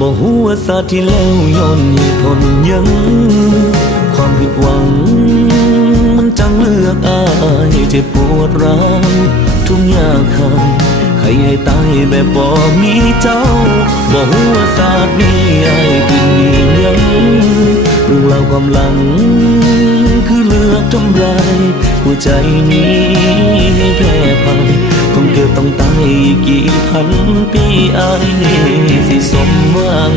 บ่ฮู้ว่าสาเหตุที่แล้วย้อนเหตุผลหยังความผิดหวังมันจังเลือกอายเจ็บปวดร้าวทุกอย่างให้ตายแบบบ่มีเจ้าบ่ฮู้ว่าสาเหตุนี้อายเป็นหยังเรื่องราวความหลังคือเลือกทำร้ายหัวใจนี้ให้แพ้พ่ายต้องเกิดต้องตายกี่พันปีอายนี่สิสมหวัง